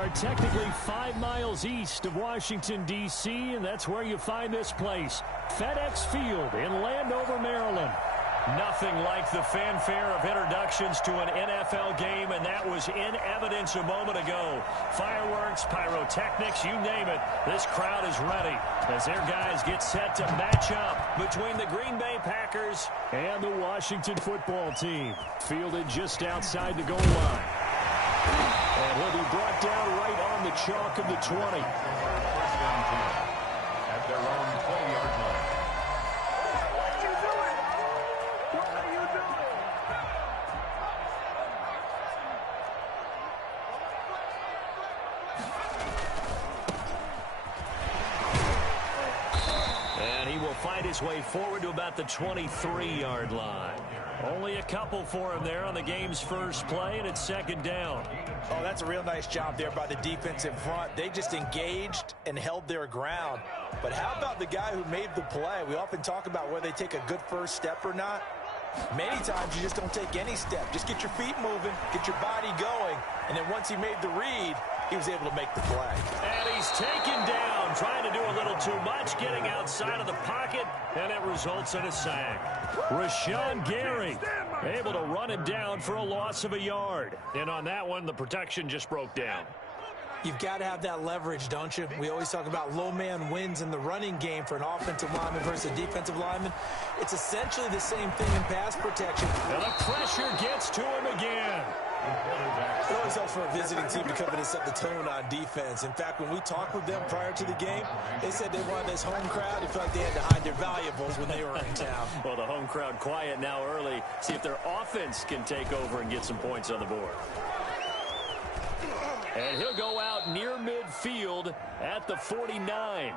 are technically 5 miles east of Washington, D.C., and that's where you find this place, FedEx Field in Landover, Maryland. Nothing like the fanfare of introductions to an NFL game, and that was in evidence a moment ago. Fireworks, pyrotechnics, you name it, this crowd is ready as their guys get set to match up between the Green Bay Packers and the Washington football team. Fielded just outside the goal line. And he'll be brought down right on the chalk of the 20. First down team at their own 20-yard line. Find his way forward to about the 23-yard line. Only a couple for him there on the game's first play, and it's second down. Oh, that's a real nice job there by the defense in front. They just engaged and held their ground. But how about the guy who made the play? We often talk about whether they take a good first step or not. Many times you just don't take any step. Just get your feet moving, get your body going, and then once he made the read, he was able to make the play. And he's taken down, trying to do a little too much, getting outside of the pocket, and it results in a sack. Rashawn Gary able to run him down for a loss of a yard. And on that one, the protection just broke down. You've got to have that leverage, don't you? We always talk about low man wins in the running game for an offensive lineman versus a defensive lineman. It's essentially the same thing in pass protection. And the pressure gets to him again. It always helps for a visiting team to come in and set the tone on defense. In fact, when we talked with them prior to the game, they said they wanted this home crowd. They felt like they had to hide their valuables when they were in town. Well, the home crowd quiet now early. See if their offense can take over and get some points on the board. And he'll go out near midfield at the 49.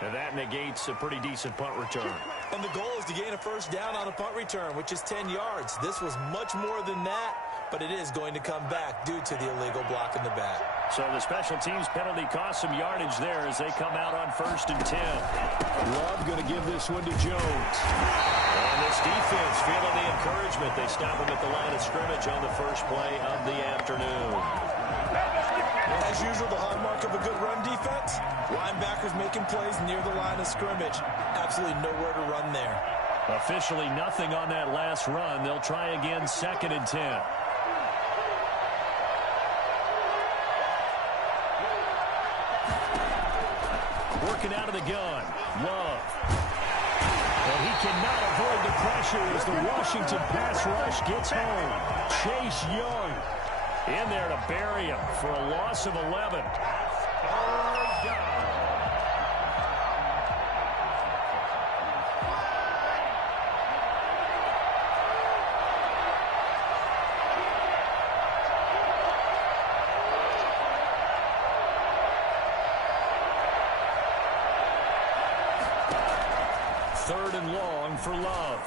And that negates a pretty decent punt return. And the goal is to gain a first down on a punt return, which is 10 yards. This was much more than that, but it is going to come back due to the illegal block in the back. So the special teams penalty cost some yardage there as they come out on 1st and 10. Love going to give this one to Jones. And this defense feeling the encouragement. They stop him at the line of scrimmage on the first play of the afternoon. As usual, the hallmark of a good run defense, linebackers making plays near the line of scrimmage. Absolutely nowhere to run there. Officially nothing on that last run. They'll try again 2nd and 10. Working out of the gun. Love. And he cannot avoid the pressure as the Washington pass rush gets home. Chase Young in there to bury him for a loss of 11. Third and long for Love.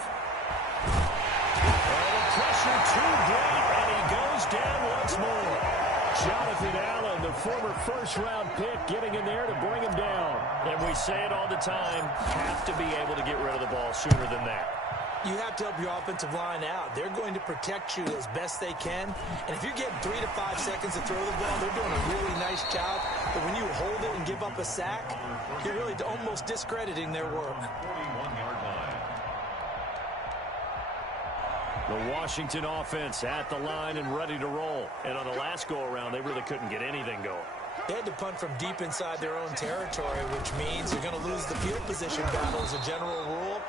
And the pressure too great, and he goes down once more. Jonathan Allen, the former first-round pick, getting in there to bring him down. And we say it all the time, have to be able to get rid of the ball sooner than that. You have to help your offensive line out. They're going to protect you as best they can. And if you're getting 3 to 5 seconds to throw the ball, they're doing a really nice job. But when you hold it and give up a sack, you're really almost discrediting their work. 41-yard line. The Washington offense at the line and ready to roll. And on the last go-around, they really couldn't get anything going. They had to punt from deep inside their own territory, which means they're going to lose the field position battle as a general rule.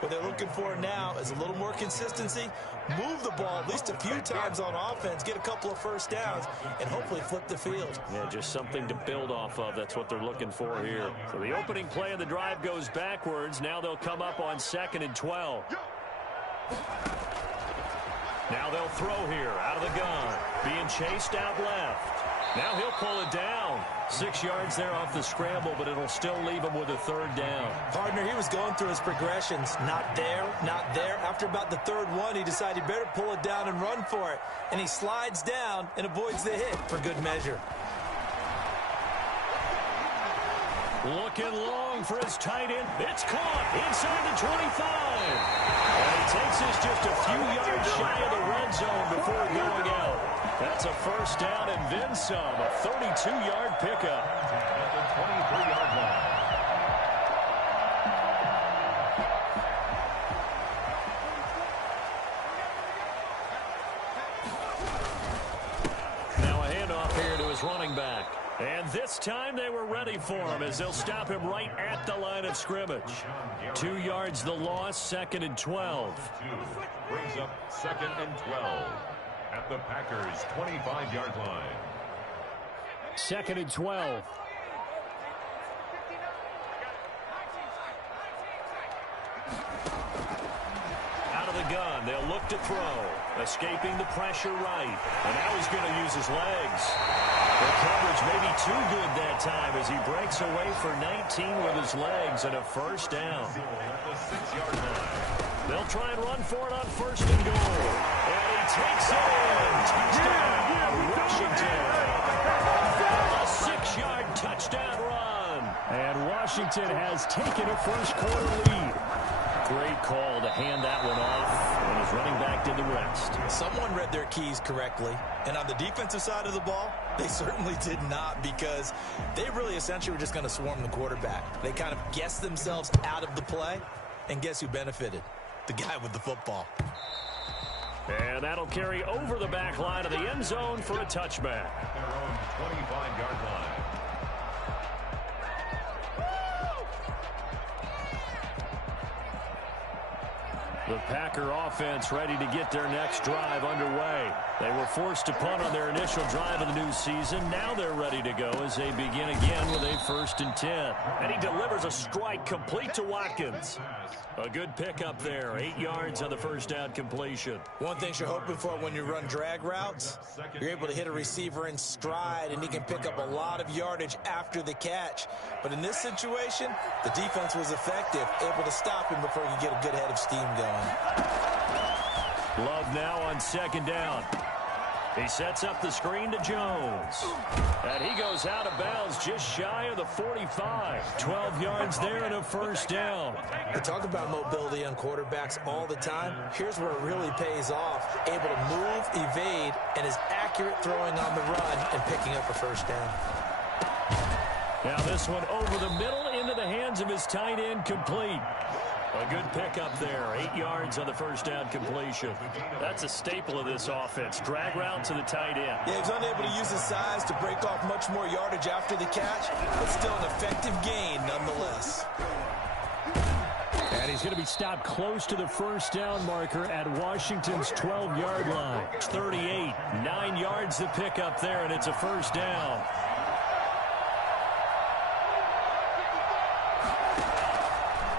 What they're looking for now is a little more consistency, move the ball at least a few times on offense, get a couple of first downs, and hopefully flip the field. Yeah, just something to build off of. That's what they're looking for here. So the opening play of the drive goes backwards. Now they'll come up on 2nd and 12. Now they'll throw here out of the gun. Being chased out left. Now he'll pull it down. 6 yards there off the scramble, but it'll still leave him with a third down. Partner, he was going through his progressions. Not there, not there. After about the third one, he decided he better pull it down and run for it. And he slides down and avoids the hit for good measure. Looking long for his tight end. It's caught inside the 25. And he takes us just a few yards shy of the red zone before going out. That's a first down and then some. A 32-yard pickup. At the 23-yard line. Now a handoff here to his running back. And this time they were ready for him as they'll stop him right at the line of scrimmage. 2 yards the loss, 2nd and 12. Brings up 2nd and 12 at the Packers' 25-yard line. 2nd and 12. Out of the gun, they'll look to throw. Escaping the pressure right. And now he's going to use his legs. The coverage may be too good that time as he breaks away for 19 with his legs and a first down. At the 6-yard line. They'll try and run for it on 1st and goal. And he takes it in. Touchdown, Washington. A 6-yard touchdown run. And Washington has taken a first-quarter lead. Great call to hand that one off, and his running back did the rest. Someone read their keys correctly, and on the defensive side of the ball, they certainly did not, because they really essentially were just going to swarm the quarterback. They kind of guessed themselves out of the play, and guess who benefited? The guy with the football. And that'll carry over the back line of the end zone for a touchback. At their own 25-yard line. The Packer offense ready to get their next drive underway. They were forced to punt on their initial drive of the new season. Now they're ready to go as they begin again with a 1st and 10. And he delivers a strike complete to Watkins. A good pickup there. 8 yards on the first down completion. One thing you're hoping for when you run drag routes, you're able to hit a receiver in stride, and he can pick up a lot of yardage after the catch. But in this situation, the defense was effective, able to stop him before he could get a good head of steam going. Love now on 2nd down. He sets up the screen to Jones. And he goes out of bounds just shy of the 45. 12 yards there and a first down. We talk about mobility on quarterbacks all the time. Here's where it really pays off. Able to move, evade, and is accurate throwing on the run and picking up a first down. Now this one over the middle into the hands of his tight end, complete. A good pickup there. 8 yards on the first down completion. That's a staple of this offense. Drag route to the tight end. Yeah, he's unable to use his size to break off much more yardage after the catch, but still an effective gain nonetheless. And he's going to be stopped close to the first down marker at Washington's 12-yard line. 38, 9 yards to pick up there, and it's a first down.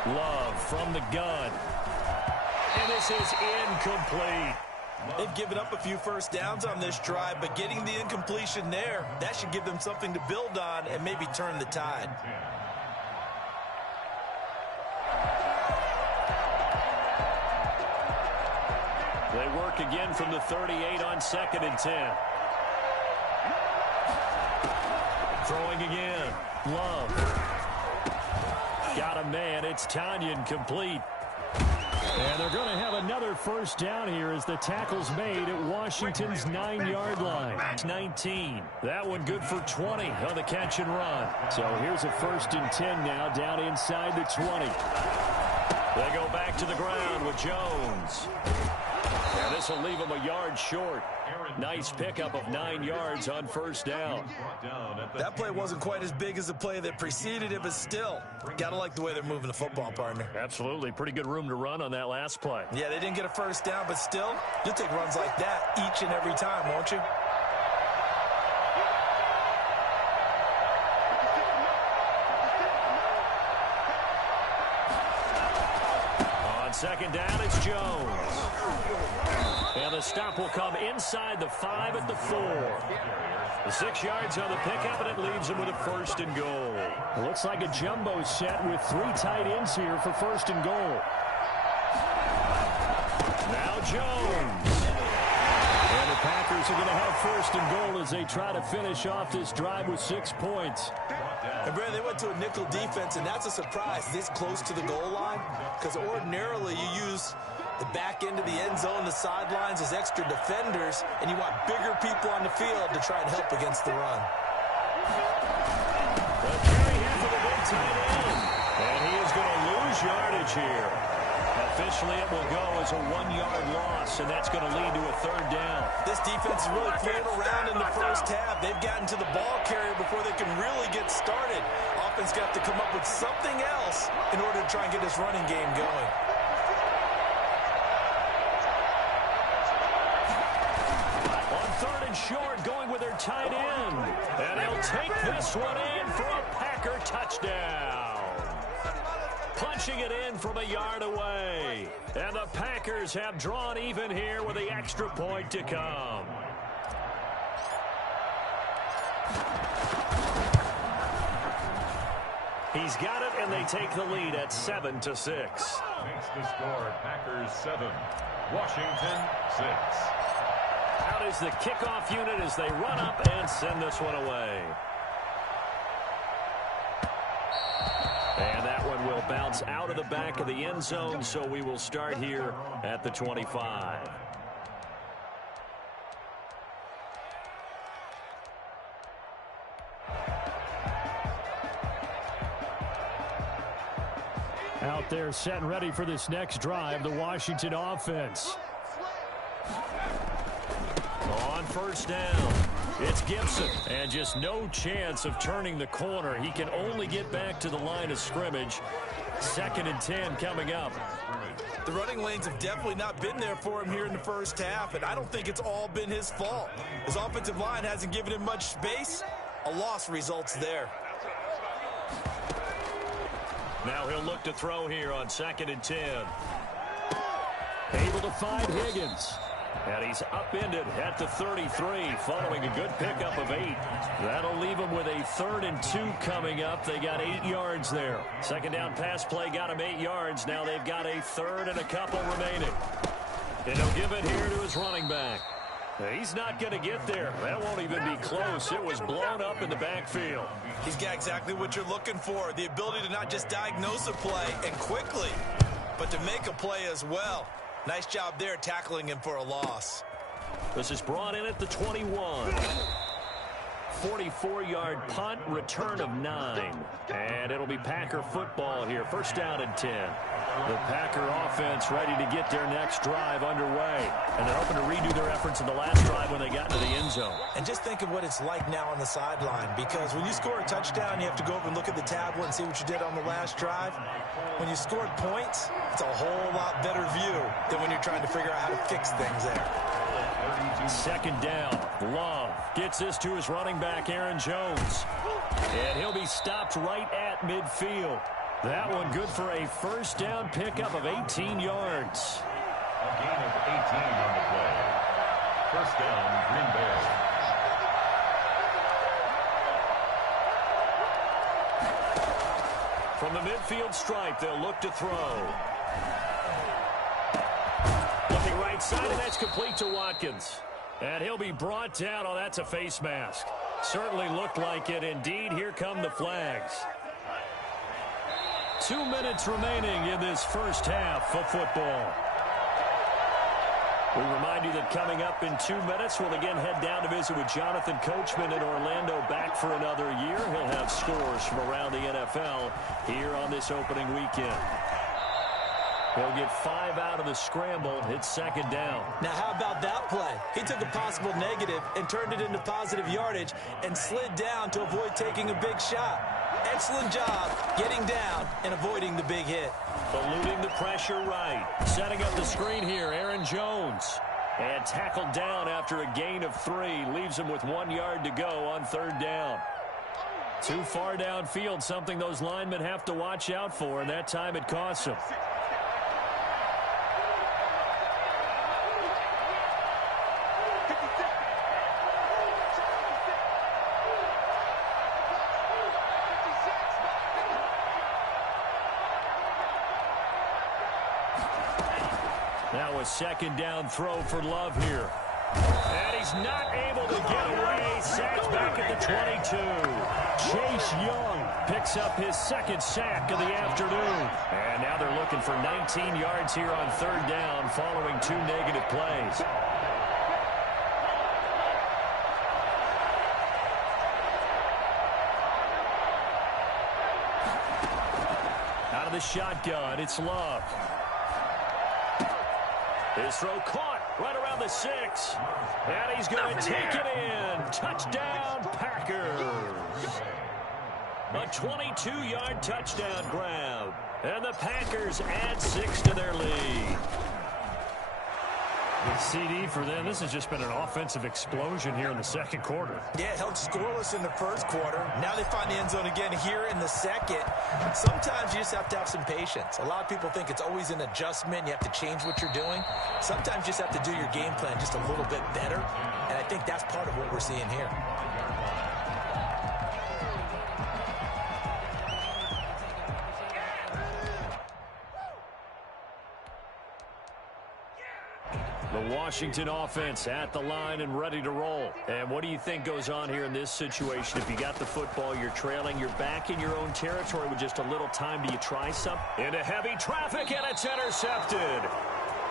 Love from the gun. And this is incomplete. They've given up a few first downs on this drive, but getting the incompletion there, that should give them something to build on and maybe turn the tide. They work again from the 38 on 2nd and 10. Throwing again. Love. Got a man. It's Tanyan, complete. And they're going to have another first down here as the tackle's made at Washington's 9-yard line. 19. That one good for 20 on the catch and run. So here's a 1st and 10 now down inside the 20. They go back to the ground with Jones. And this will leave him a yard short. Nice pickup of 9 yards on first down. That play wasn't quite as big as the play that preceded it, but still, gotta like the way they're moving the football, partner. Absolutely. Pretty good room to run on that last play. Yeah, they didn't get a first down, but still, you'll take runs like that each and every time, won't you? On 2nd down, it's Jones. And the stop will come inside the 5 at the 4. The 6 yards on the pickup, and it leaves him with a 1st and goal. It looks like a jumbo set with 3 tight ends here for 1st and goal. Now Jones. And the Packers are going to have 1st and goal as they try to finish off this drive with 6 points. And Brad, they went to a nickel defense, and that's a surprise this close to the goal line, because ordinarily you use The back end of the end zone, the sidelines, is extra defenders, and you want bigger people on the field to try and help against the run. The carry here for the big tight end. And he is going to lose yardage here. Officially, it will go as a 1-yard loss, and that's going to lead to a 3rd down. This defense is really playing around in the first half. They've gotten to the ball carrier before they can really get started. Offense got to come up with something else in order to try and get this running game going. On 3rd and short, going with their tight end. And they'll take this one in for a Packer touchdown. Punching it in from a yard away. And the Packers have drawn even here with the extra point to come. He's got it, and they take the lead at 7-6. Makes the score Packers 7, Washington 6. Out is the kickoff unit as they run up and send this one away. And that one will bounce out of the back of the end zone, so we will start here at the 25. Out there set and ready for this next drive, the Washington offense. On 1st down, it's Gibson, and just no chance of turning the corner. He can only get back to the line of scrimmage. 2nd and 10 coming up. The running lanes have definitely not been there for him here in the first half, and I don't think it's all been his fault. His offensive line hasn't given him much space. A loss results there. Now he'll look to throw here on 2nd and 10. Able to find Higgins. And he's upended at the 33 following a good pickup of 8. That'll leave him with a 3rd and 2 coming up. They got 8 yards there. 2nd down pass play got him 8 yards. Now they've got a 3rd and a couple remaining. And he'll give it here to his running back. He's not going to get there. That won't even be close. It was blown up in the backfield. He's got exactly what you're looking for. The ability to not just diagnose a play and quickly, but to make a play as well. Nice job there tackling him for a loss. This is brought in at the 21. 44-yard punt, return of 9. And it'll be Packer football here. 1st down and 10. The Packer offense ready to get their next drive underway. And they're hoping to redo their efforts in the last drive when they got into the end zone. And just think of what it's like now on the sideline, because when you score a touchdown, you have to go over and look at the tablet and see what you did on the last drive. When you scored points, it's a whole lot better view than when you're trying to figure out how to fix things there. 2nd down. Love gets this to his running back, Aaron Jones. And he'll be stopped right at midfield. That one good for a 1st down pickup of 18 yards. A gain of 18 on the play. 1st down, Green Bay. From the midfield stripe, they'll look to throw. Looking right side, and that's complete to Watkins. And he'll be brought down. Oh, that's a face mask. Certainly looked like it. Indeed, here come the flags. 2 minutes remaining in this first half of football. We remind you that coming up in 2 minutes, we'll again head down to visit with Jonathan Coachman in Orlando, back for another year. He'll have scores from around the NFL here on this opening weekend. He'll get 5 out of the scramble. It's 2nd down. Now, how about that play? He took a possible negative and turned it into positive yardage and slid down to avoid taking a big shot. Excellent job getting down and avoiding the big hit. Eluding the pressure right. Setting up the screen here, Aaron Jones. And tackled down after a gain of 3. Leaves him with 1 yard to go on 3rd down. Too far downfield, something those linemen have to watch out for, and that time it costs them. Now a 2nd down throw for Love here. And he's not able to get away. Sacked back at the 22. Chase Young picks up his second sack of the afternoon. And now they're looking for 19 yards here on third down following 2 negative plays. Out of the shotgun, it's Love. His throw caught right around the 6. And he's going to take it in. Touchdown, Packers. A 22-yard touchdown grab. And the Packers add 6 to their lead. The CD for them, this has just been an offensive explosion here in the second quarter. Yeah, held scoreless in the first quarter. Now they find the end zone again here in the second. Sometimes you just have to have some patience. A lot of people think it's always an adjustment. You have to change what you're doing. Sometimes you just have to do your game plan just a little bit better. And I think that's part of what we're seeing here. The Washington offense at the line and ready to roll. And what do you think goes on here in this situation? If you got the football, you're trailing, you're back in your own territory with just a little time. Do you try something? Into heavy traffic, and it's intercepted.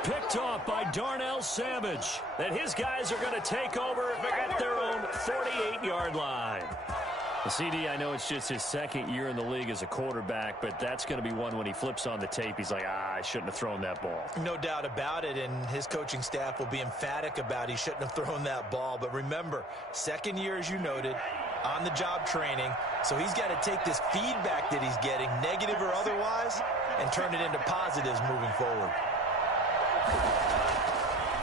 Picked off by Darnell Savage. And his guys are going to take over at their own 48-yard line. The CD, I know it's just his second year in the league as a quarterback, but that's going to be one when he flips on the tape. He's like, I shouldn't have thrown that ball. No doubt about it, and his coaching staff will be emphatic about he shouldn't have thrown that ball. But remember, second year, as you noted, on-the-job training, so he's got to take this feedback that he's getting, negative or otherwise, and turn it into positives moving forward.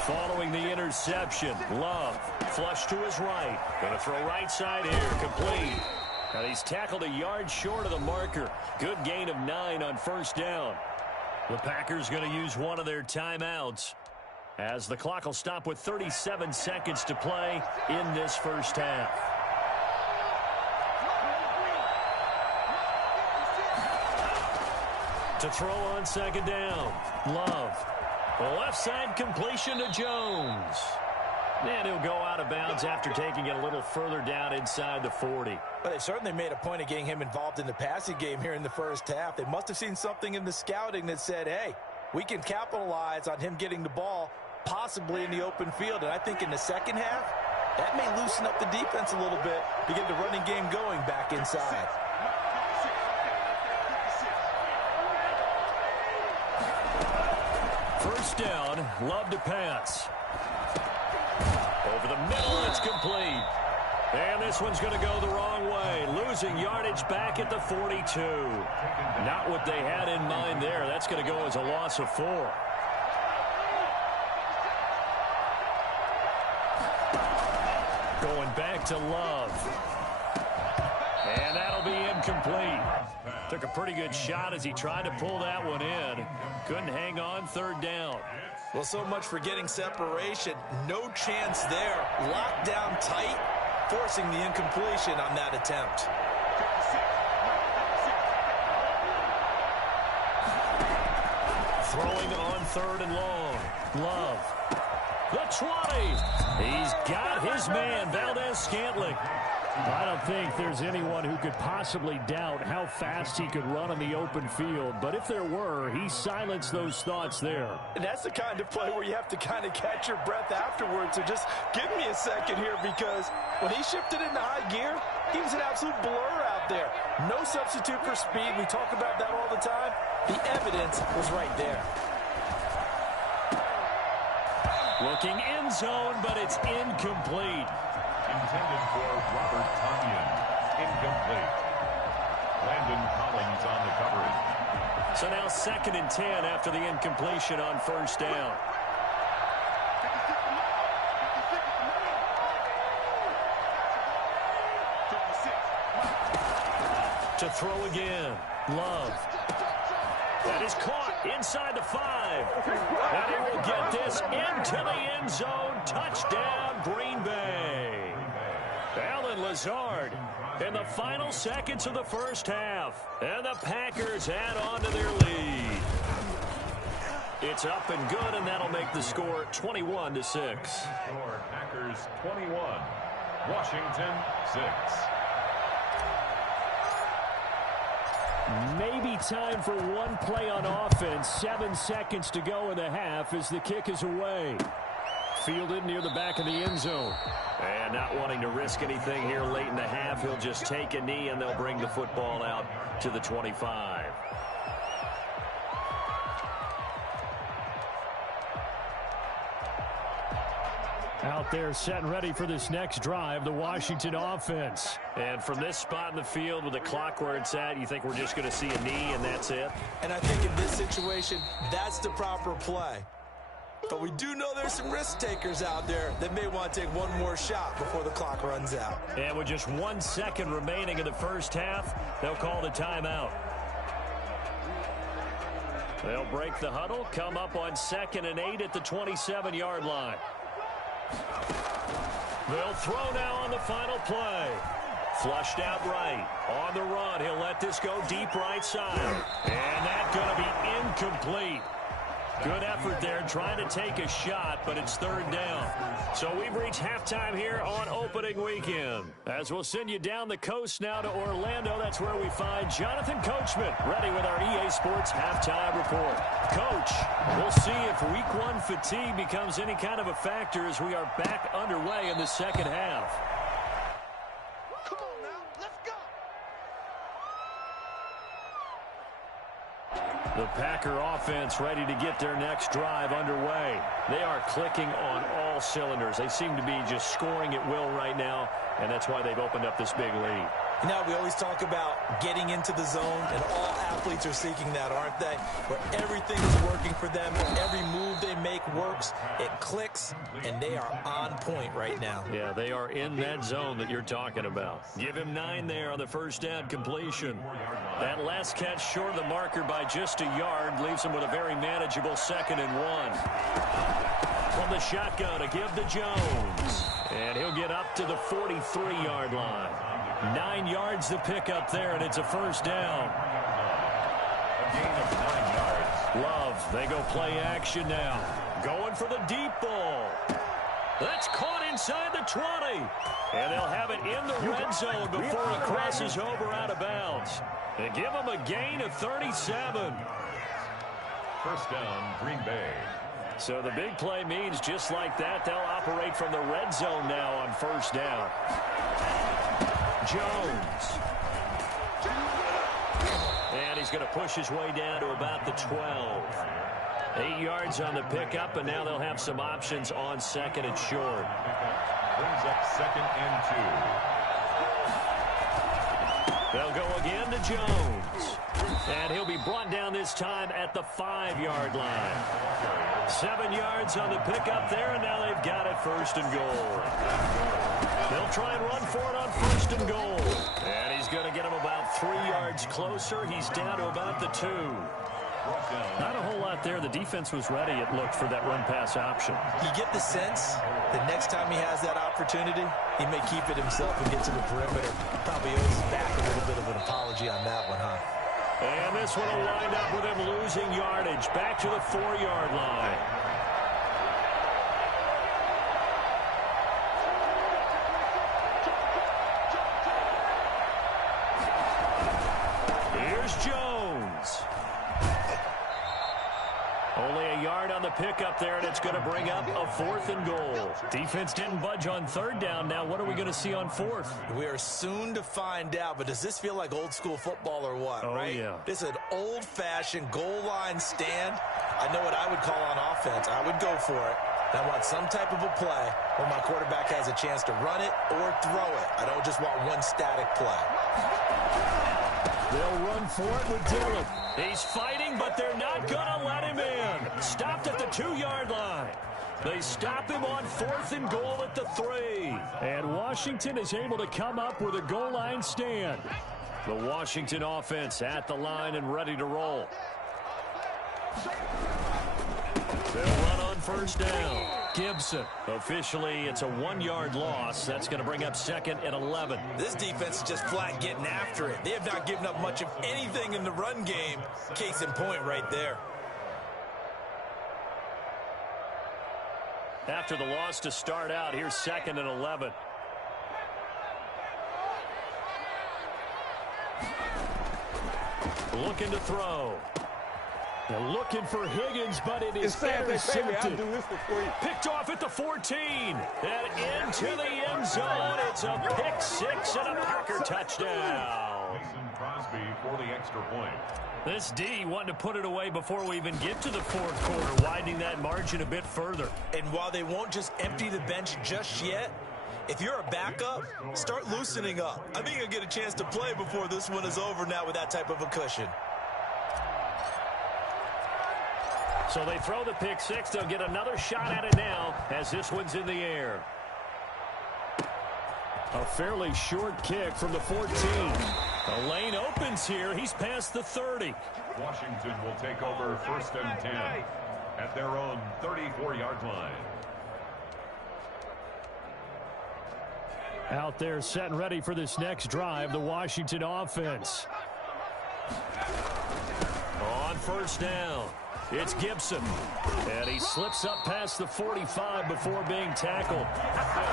Following the interception, Love flush to his right. Going to throw right side here, complete. And he's tackled a yard short of the marker. Good gain of 9 on first down. The Packers going to use one of their timeouts as the clock will stop with 37 seconds to play in this first half. To throw on second down, Love. Left side completion to Jones. And he'll go out of bounds after taking it a little further down inside the 40. But they certainly made a point of getting him involved in the passing game here in the first half. They must have seen something in the scouting that said, hey, we can capitalize on him getting the ball possibly in the open field. And I think in the second half, that may loosen up the defense a little bit to get the running game going back inside. First down, Love to pass. Over the middle, it's complete. And this one's going to go the wrong way. Losing yardage back at the 42. Not what they had in mind there. That's going to go as a loss of 4. Going back to Love. And that'll be incomplete. Took a pretty good shot as he tried to pull that one in. Couldn't hang on third down. Well, so much for getting separation. No chance there. Locked down tight, forcing the incompletion on that attempt. Throwing on third and long. Love. The 20. He's got his man, Valdez-Scantling. I don't think there's anyone who could possibly doubt how fast he could run on the open field. But if there were, he silenced those thoughts there. And that's the kind of play where you have to kind of catch your breath afterwards. So just give me a second here, because when he shifted into high gear, he was an absolute blur out there. No substitute for speed. We talk about that all the time. The evidence was right there. Looking end zone, but it's incomplete. Intended for Robert Tonyan. Incomplete. Landon Collins on the coverage. So now 2nd and 10 after the incompletion on first down. To throw again. Love. That is caught inside the 5. And he will get this into the end zone. Touchdown, Green Bay. Allen Lazard in the final seconds of the first half. And the Packers add on to their lead. It's up and good, and that'll make the score 21-6. Score Packers 21, Washington 6. Maybe time for one play on offense. 7 seconds to go in the half as the kick is away. Fielded near the back of the end zone. And not wanting to risk anything here late in the half, he'll just take a knee and they'll bring the football out to the 25. Out there set and ready for this next drive, the Washington offense. And from this spot in the field with the clock where it's at, you think we're just going to see a knee and that's it? And I think in this situation, that's the proper play. But we do know there's some risk takers out there that may want to take one more shot before the clock runs out. And with just 1 second remaining in the first half, they'll call the timeout. They'll break the huddle, come up on 2nd and 8 at the 27-yard line. They'll throw now on the final play. Flushed out right. On the run, he'll let this go deep right side. And that's going to be incomplete. Good effort there trying to take a shot, but it's 3rd down. So we've reached halftime here on opening weekend. As we'll send you down the coast now to Orlando, that's where we find Jonathan Coachman ready with our EA Sports halftime report. Coach, we'll see if week 1 fatigue becomes any kind of a factor as we are back underway in the second half. The Packer offense ready to get their next drive underway. They are clicking on all cylinders. They seem to be just scoring at will right now, and that's why they've opened up this big lead. Now, we always talk about getting into the zone, and all athletes are seeking that, aren't they? Where everything is working for them, every move they make works, it clicks, and they are on point right now. Yeah, they are in that zone that you're talking about. Give him 9 there on the first down completion. That last catch short of the marker by just a yard leaves him with a very manageable 2nd and 1. From the shotgun to give to Jones. And he'll get up to the 43-yard line. 9 yards to pick up there, and it's a first down. A gain of 9 yards. Love, they go play action now. Going for the deep ball. That's caught inside the 20. And they'll have it in the red zone before it crosses over out of bounds. They give them a gain of 37. First down, Green Bay. So the big play means just like that, they'll operate from the red zone now on first down. Jones. And he's going to push his way down to about the 12. 8 yards on the pickup, and now they'll have some options on 2nd and short. Brings up 2nd and 2. They'll go again to Jones. And he'll be brought down this time at the 5-yard line. 7 yards on the pickup there, and now they've got it 1st and goal. They'll try and run for it on 1st and goal. And he's going to get him about 3 yards closer. He's down to about the 2. Not a whole lot there. The defense was ready, it looked, for that run-pass option. You get the sense that next time he has that opportunity, he may keep it himself and get to the perimeter. Probably owes his back a little bit of an apology on that one, huh? And this one will wind up with him losing yardage. Back to the 4-yard line. Here's Jones. Only a yard on the pickup there, and it's going to bring up a 4th and goal. Defense didn't budge on 3rd down. Now what are we going to see on 4th? We are soon to find out, but does this feel like old school football or what, right? Yeah. This is an old-fashioned goal line stand. I know what I would call on offense. I would go for it. I want some type of a play where my quarterback has a chance to run it or throw it. I don't just want one static play. They'll run for it with Dillon. He's fighting, but they're not going to let him in. Stopped at the 2-yard line. They stop him on 4th and goal at the 3. And Washington is able to come up with a goal line stand. The Washington offense at the line and ready to roll. They'll run on first down. Gibson. Officially, it's a 1-yard loss. That's going to bring up 2nd and 11. This defense is just flat getting after it. They have not given up much of anything in the run game. Case in point right there. After the loss to start out, here's 2nd and 11. Looking to throw. They're looking for Higgins, but it is intercepted. Picked off at the 14. And into the end zone. It's a pick six and a Packer touchdown. Mason Crosby for the extra point. This D wanting to put it away before we even get to the fourth quarter, widening that margin a bit further. And while they won't just empty the bench just yet, if you're a backup, start loosening up. I think you'll get a chance to play before this one is over now with that type of a cushion. So they throw the pick six. They'll get another shot at it now as this one's in the air. A fairly short kick from the 14. The lane opens here. He's past the 30. Washington will take over 1st and 10 at their own 34-yard line. Out there set and ready for this next drive, the Washington offense. On first down, it's Gibson. And he slips up past the 45 before being tackled.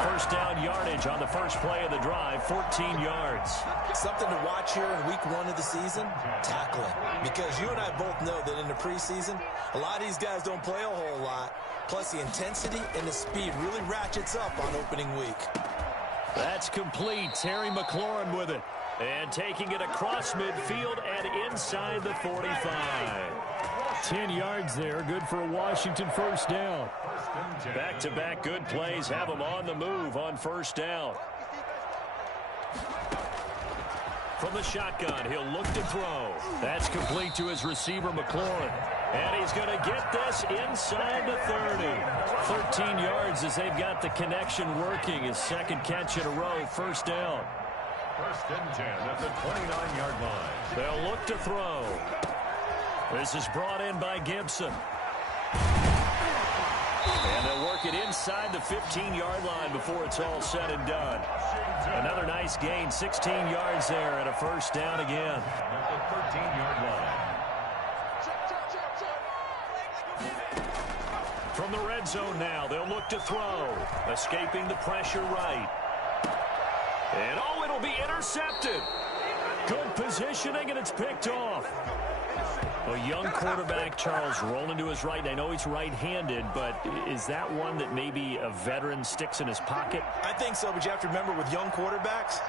First down yardage on the first play of the drive, 14 yards. Something to watch here in week 1 of the season, tackling. Because you and I both know that in the preseason, a lot of these guys don't play a whole lot. Plus the intensity and the speed really ratchets up on opening week. That's complete. Terry McLaurin with it. And taking it across midfield and inside the 45. 10 yards there. Good for a Washington first down. Back-to-back good plays have them on the move on first down. From the shotgun, he'll look to throw. That's complete to his receiver, McLaurin. And he's going to get this inside the 30. 13 yards as they've got the connection working. His second catch in a row, first down. 1st and 10 at the 29-yard line. They'll look to throw. This is brought in by Gibson. And they'll work it inside the 15-yard line before it's all said and done. Another nice gain, 16 yards there and a first down again. At the 13-yard line. From the red zone now, they'll look to throw. Escaping the pressure right. And oh, it'll be intercepted. Good positioning, and it's picked off. A young quarterback, Charles, rolling to his right. I know he's right-handed, but is that one that maybe a veteran sticks in his pocket? I think so, but you have to remember with young quarterbacks,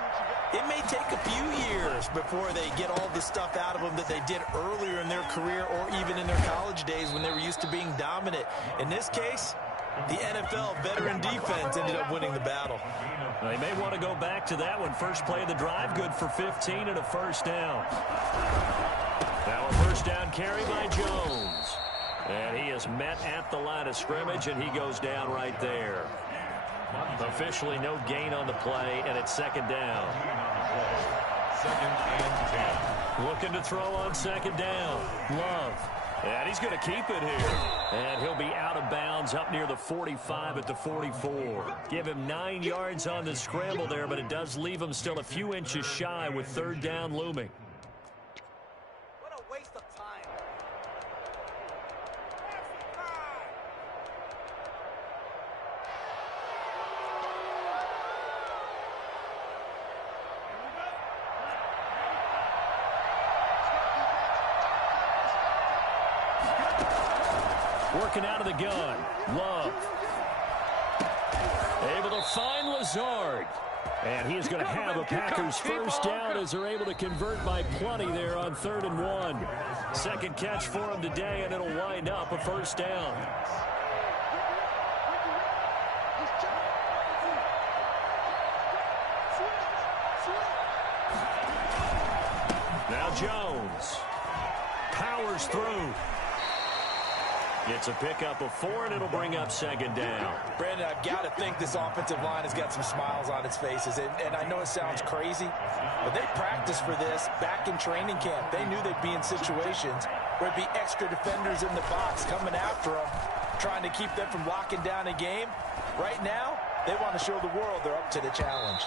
it may take a few years before they get all the stuff out of them that they did earlier in their career or even in their college days when they were used to being dominant. In this case, the NFL veteran defense ended up winning the battle. They may want to go back to that one. First play of the drive, good for 15 and a first down. Now a first down carry by Jones. And he is met at the line of scrimmage, and he goes down right there. Officially no gain on the play, and it's second down. 2nd and 10. Looking to throw on second down. Love. And he's going to keep it here. And he'll be out of bounds up near the 45 at the 44. Give him 9 yards on the scramble there, but it does leave him still a few inches shy with third down looming. What a waste of time. Working out of the gun. Love. Able to find Lazard. And he is going to have a Packers first down as they're able to convert by plenty there on 3rd and 1. Second catch for him today, and it'll wind up a first down. Now Jones powers through. Gets a pickup of 4, and it'll bring up second down. Brandon, I've got to think this offensive line has got some smiles on its faces. And I know it sounds crazy, but they practiced for this back in training camp. They knew they'd be in situations where it'd be extra defenders in the box coming after them, trying to keep them from locking down a game. Right now, they want to show the world they're up to the challenge.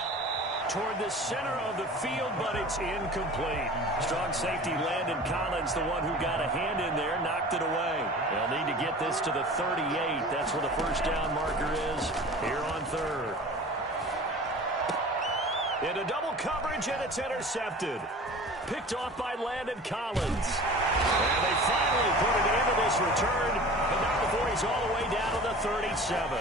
Toward the center of the field, but it's incomplete. Strong safety Landon Collins, the one who got a hand in there, knocked it away. They'll need to get this to the 38. That's where the first down marker is here on 3rd. Into double coverage, and it's intercepted. picked off by Landon Collins. And they finally put it into this return, but not before he's all the way down to the 37.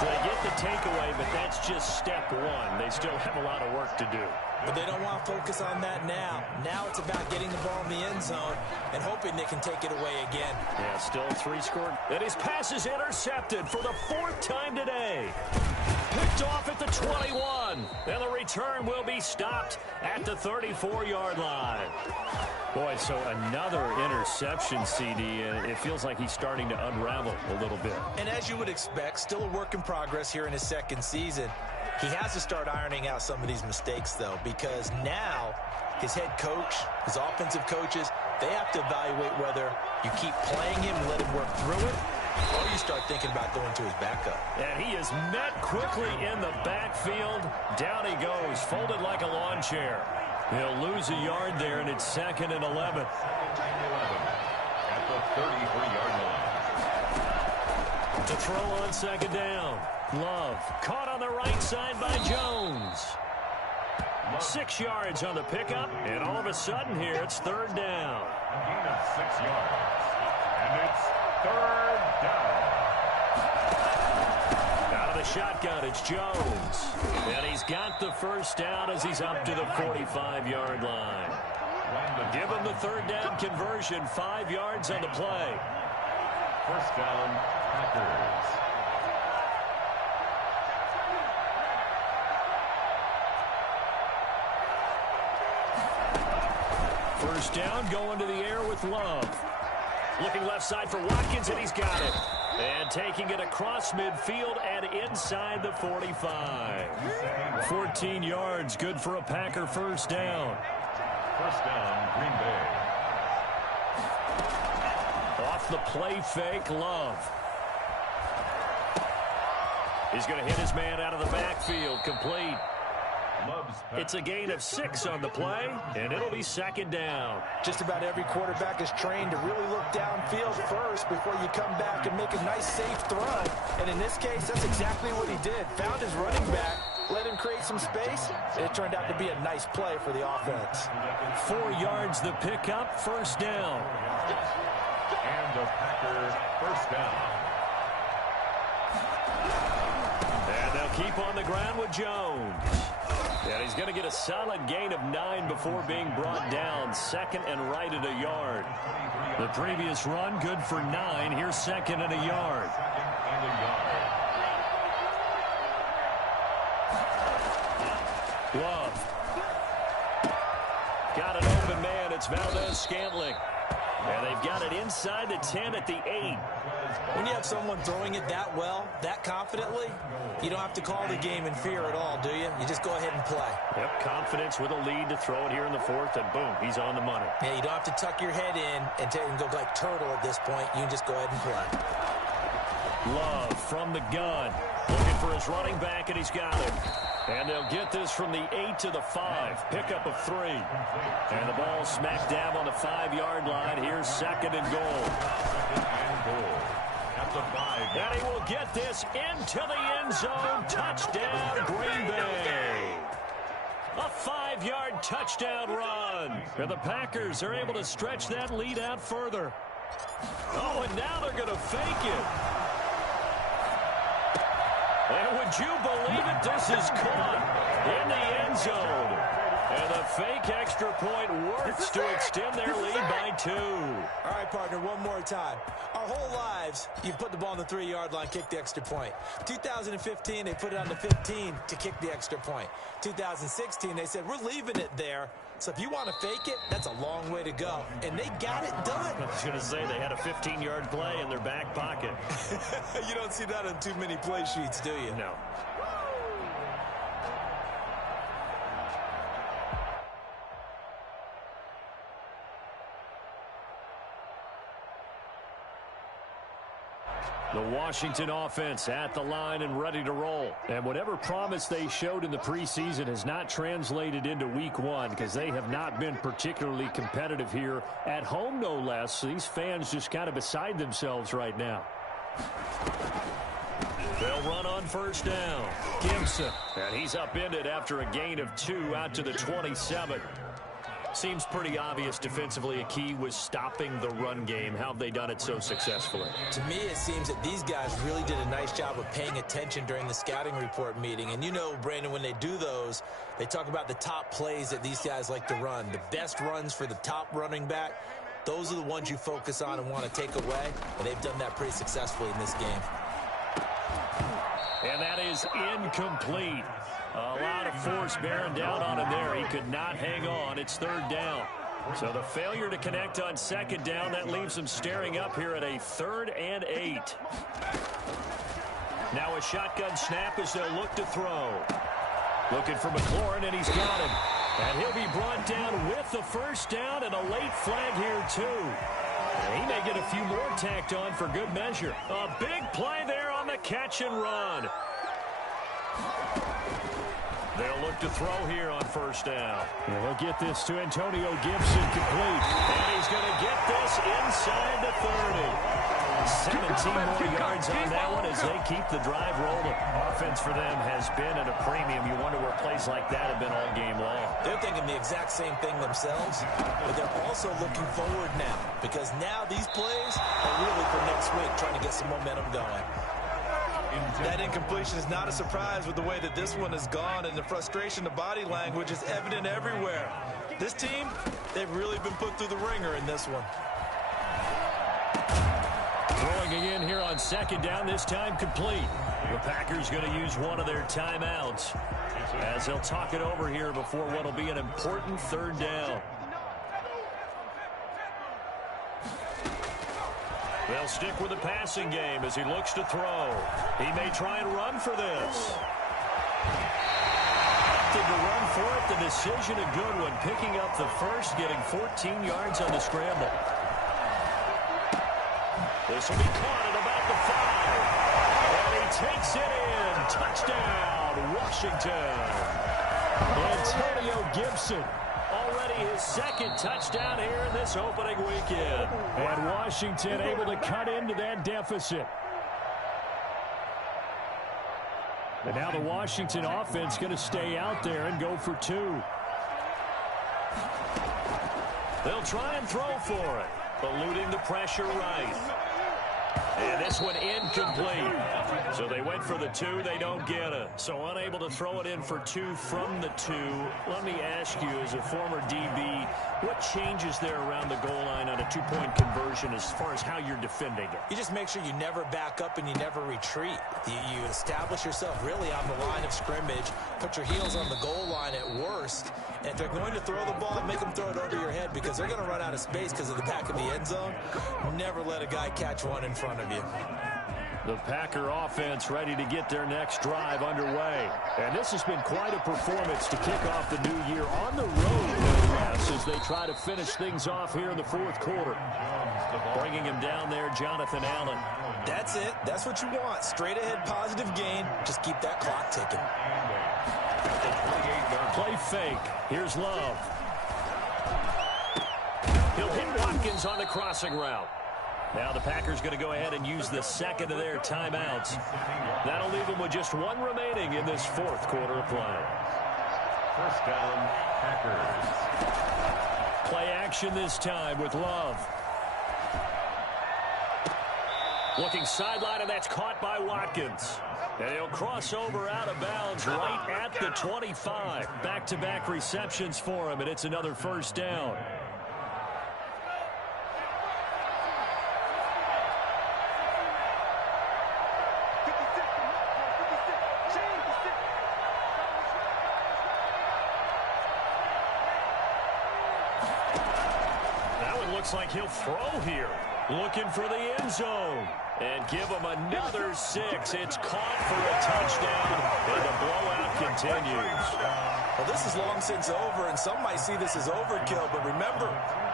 So they get the takeaway, but that's just step one. They still have a lot of work to do. But they don't want to focus on that now. Now it's about getting the ball in the end zone and hoping they can take it away again. Yeah, still 3 scored. And his pass is intercepted for the 4th time today. Picked off at the 21. And the return will be stopped at the 34-yard line. Boy, so another interception, CD, and it feels like he's starting to unravel a little bit. And as you would expect, still a work in progress here in his 2nd season. He has to start ironing out some of these mistakes, though, because now his head coach, his offensive coaches, they have to evaluate whether you keep playing him and let him work through it, or you start thinking about going to his backup. And he is met quickly in the backfield. Down he goes, folded like a lawn chair. He'll lose a yard there, and it's 2nd and 11. At the 33-yard line. To throw on 2nd down. Love caught on the right side by Jones. 6 yards on the pickup, and all of a sudden here it's 3rd down. A gain of 6 yards. And it's 3rd down. Out of the shotgun, it's Jones. And he's got the 1st down as he's up to the 45-yard line. Give him the 3rd down conversion, 5 yards on the play. 1st down, Packers. First down, going to the air with Love. Looking left side for Watkins, and he's got it. And taking it across midfield and inside the 45. 14 yards, good for a Packer 1st down. 1st down, Green Bay. Off the play fake, Love. He's going to hit his man out of the backfield, complete. It's a gain of 6 on the play, and it'll be 2nd down. Just about every quarterback is trained to really look downfield first before you come back and make a nice, safe throw. And in this case, that's exactly what he did. Found his running back, let him create some space, and it turned out to be a nice play for the offense. 4 yards the pickup, 1st down. And the Packers 1st down. And they'll keep on the ground with Jones. And he's going to get a solid gain of 9 before being brought down. 2nd and right at a yard. The previous run, good for 9. Here's 2nd and a yard. Love. Got an open man. It's Valdez-Scantling. And they've got it inside the 10 at the 8. When you have someone throwing it that well, that confidently, you don't have to call the game in fear at all, do you? You just go ahead and play. Yep, confidence with a lead to throw it here in the 4th, and boom, he's on the money. Yeah, you don't have to tuck your head in and go like turtle at this point. You can just go ahead and play. Love from the gun. Looking for his running back, and he's got it. And they'll get this from the 8 to the 5. Pickup of 3. And the ball smack dab on the 5-yard line. Here's 2nd and goal. And goal. At the 5. And he will get this into the end zone. Touchdown, Green Bay. A 5-yard touchdown run. And the Packers are able to stretch that lead out further. Oh, and now they're going to fake it. And would you believe it? This is caught in the end zone. And the fake extra point works to extend their lead by 2. All right, partner, one more time. Our whole lives, you put the ball on the 3-yard line, kick the extra point. 2015, they put it on the 15 to kick the extra point. 2016, they said, we're leaving it there. So if you want to fake it, that's a long way to go. And they got it done. I was going to say they had a 15-yard play in their back pocket. You don't see that on too many play sheets, do you? No. The Washington offense at the line and ready to roll. And whatever promise they showed in the preseason has not translated into week 1 because they have not been particularly competitive here at home, no less. These fans just kind of beside themselves right now. They'll run on 1st down. Gibson. And he's upended after a gain of 2 out to the 27. Seems pretty obvious defensively a key was stopping the run game. How have they done it so successfully? To me, it seems that these guys really did a nice job of paying attention during the scouting report meeting. And you know, Brandon, when they do those, they talk about the top plays that these guys like to run. The best runs for the top running back, those are the ones you focus on and want to take away. And they've done that pretty successfully in this game. And that is incomplete. A lot of force bearing down on him there. He could not hang on. It's third down. So the failure to connect on second down, that leaves him staring up here at a 3rd and 8. Now a shotgun snap as they'll look to throw. Looking for McLaurin, and he's got him. And he'll be brought down with the first down and a late flag here, too. He may get a few more tacked on for good measure. A big play there on the catch and run. They'll look to throw here on first down. And he'll get this to Antonio Gibson complete. And he's going to get this inside the 30. 17 more yards on that one as they keep the drive rolling. Offense for them has been at a premium. You wonder where plays like that have been all game long. They're thinking the exact same thing themselves, but they're also looking forward now because now these plays are really for next week, trying to get some momentum going. That incompletion is not a surprise with the way that this one has gone, and the frustration, the body language is evident everywhere. This team, they've really been put through the ringer in this one. Throwing again here on second down, this time complete. The Packers going to use one of their timeouts as they'll talk it over here before what will be an important third down. They'll stick with the passing game as he looks to throw. He may try and run for this. Opted to run for it. The decision a good one. Picking up the first, getting 14 yards on the scramble. This will be caught at about the 5. And he takes it in. Touchdown, Washington. Antonio Gibson. Already his second touchdown here in this opening weekend. And Washington able to cut into that deficit. And now the Washington offense going to stay out there and go for 2. They'll try and throw for it, eluding the pressure right. And this one incomplete. So they went for the 2. They don't get it. So unable to throw it in for 2 from the 2. Let me ask you, as a former DB, what changes there around the goal line on a 2-point conversion as far as how you're defending it? You just make sure you never back up and you never retreat. You establish yourself really on the line of scrimmage, put your heels on the goal line at worst, and if they're going to throw the ball, make them throw it over your head because they're going to run out of space because of the back of the end zone. Never let a guy catch one in front of you. The Packer offense ready to get their next drive underway. And this has been quite a performance to kick off the new year on the road, no less, as they try to finish things off here in the fourth quarter. Bringing him down there, Jonathan Allen. That's it. That's what you want. Straight ahead positive gain. Just keep that clock ticking. Play fake. Here's Love. He'll hit Watkins on the crossing route. Now the Packers going to go ahead and use the second of their timeouts. That'll leave them with just 1 remaining in this fourth quarter of play. First down, Packers. Play action this time with Love. Looking sideline, and that's caught by Watkins. And he'll cross over out of bounds right at the 25. Back-to-back receptions for him, and it's another first down. Looks like he'll throw here. Looking for the end zone. And give him another 6. It's caught for a touchdown. And the blowout continues. Well, this is long since over, and some might see this as overkill. But remember,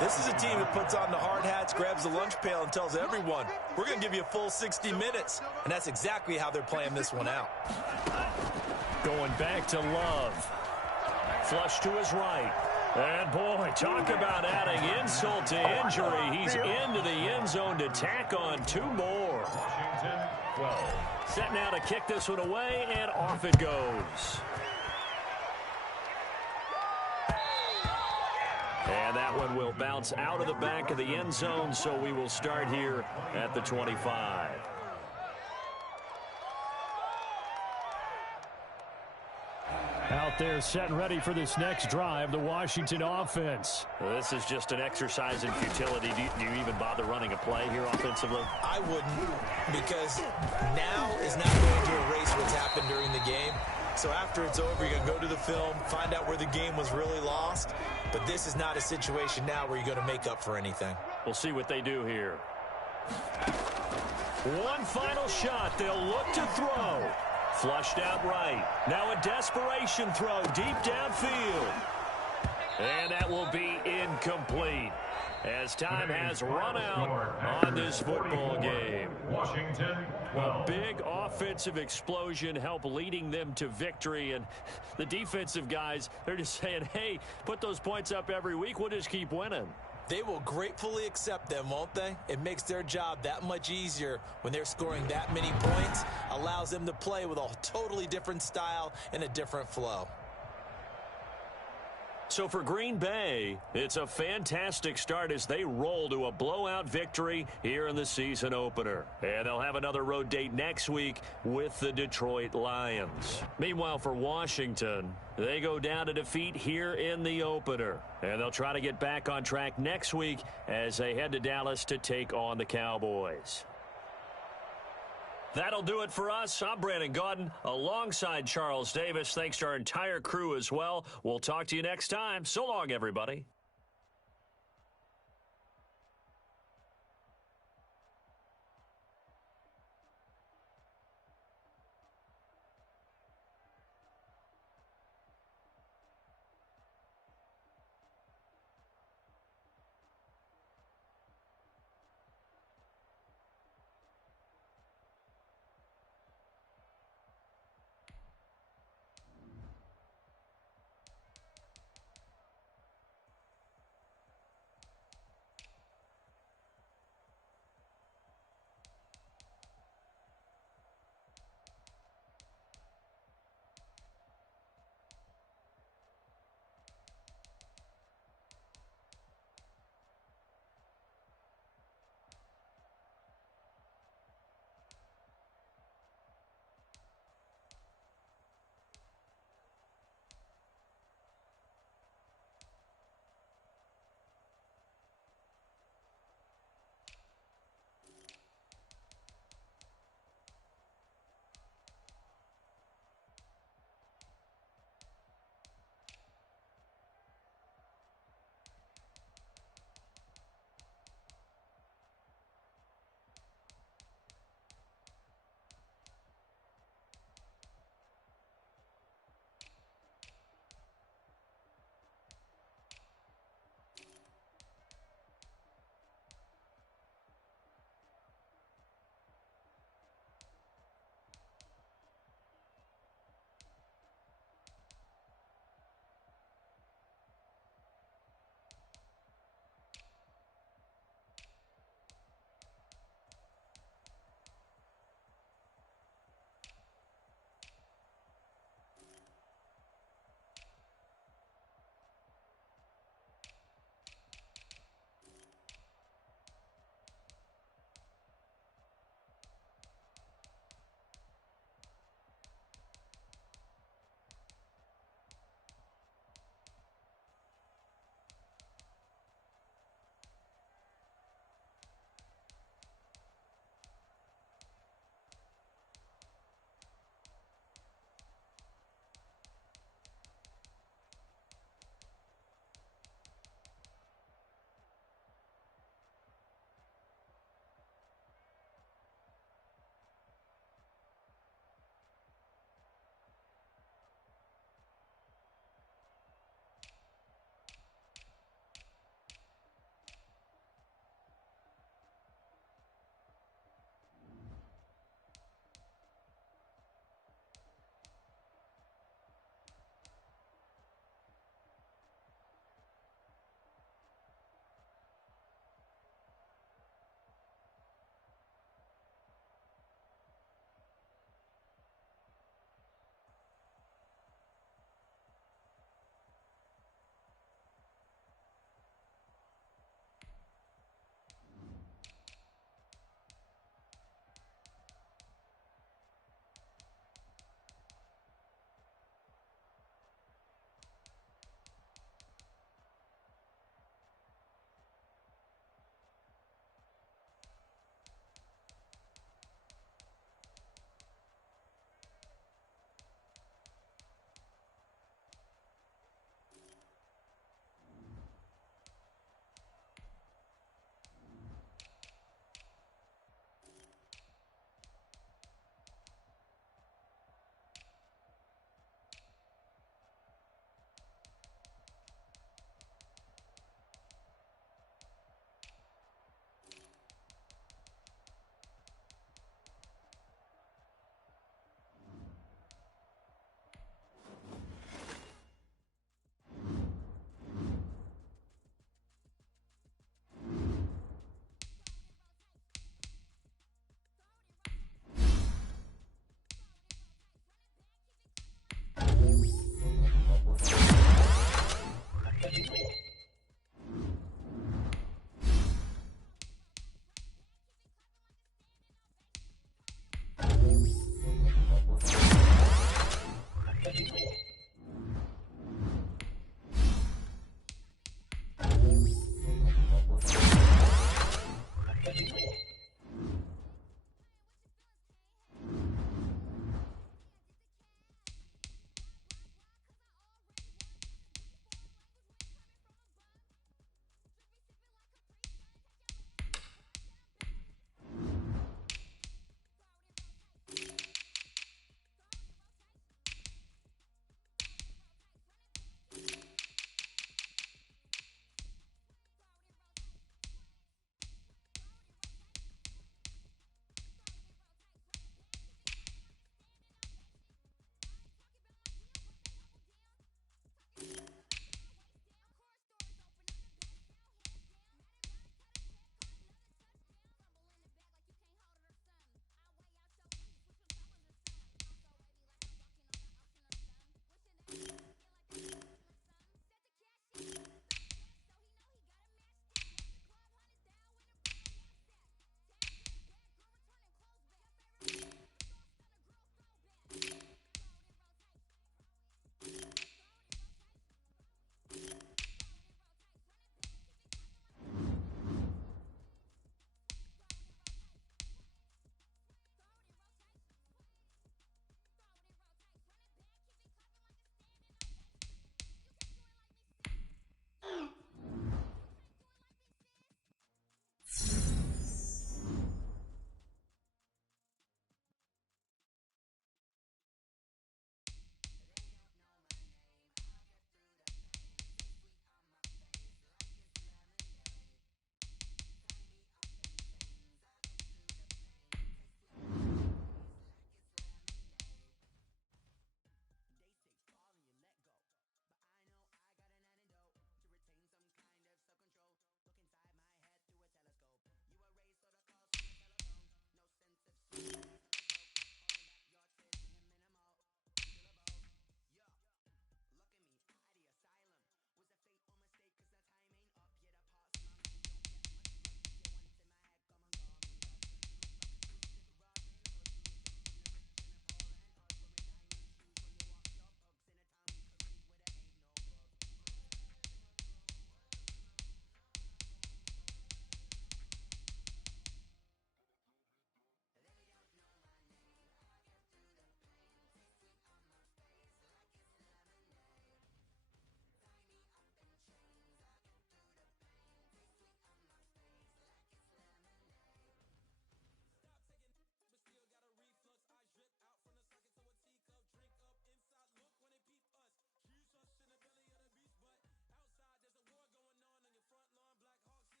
this is a team that puts on the hard hats, grabs the lunch pail, and tells everyone, we're going to give you a full 60 minutes. And that's exactly how they're playing this one out. Going back to Love. Flush to his right. And, boy, talk about adding insult to injury. He's into the end zone to tack on 2 more. Washington, 12. Set now to kick this one away, and off it goes. And that one will bounce out of the back of the end zone, so we will start here at the 25. Out there set and ready for this next drive, the Washington offense. This is just an exercise in futility. Do you even bother running a play here offensively? I wouldn't, because now is not going to erase what's happened during the game. So after it's over, you're going to go to the film, find out where the game was really lost. But this is not a situation now where you're going to make up for anything. We'll see what they do here. One final shot. They'll look to throw. Flushed out right. Now a desperation throw deep downfield. And that will be incomplete as time has run out on this football game. Washington, A big offensive explosion helped leading them to victory. And the defensive guys, they're just saying, hey, put those points up every week. We'll just keep winning. They will gratefully accept them, won't they? It makes their job that much easier when they're scoring that many points. Allows them to play with a totally different style and a different flow. So for Green Bay, it's a fantastic start as they roll to a blowout victory here in the season opener. And they'll have another road date next week with the Detroit Lions. Meanwhile, for Washington, they go down to defeat here in the opener. And they'll try to get back on track next week as they head to Dallas to take on the Cowboys. That'll do it for us. I'm Brandon Gaudin alongside Charles Davis. Thanks to our entire crew as well. We'll talk to you next time. So long, everybody.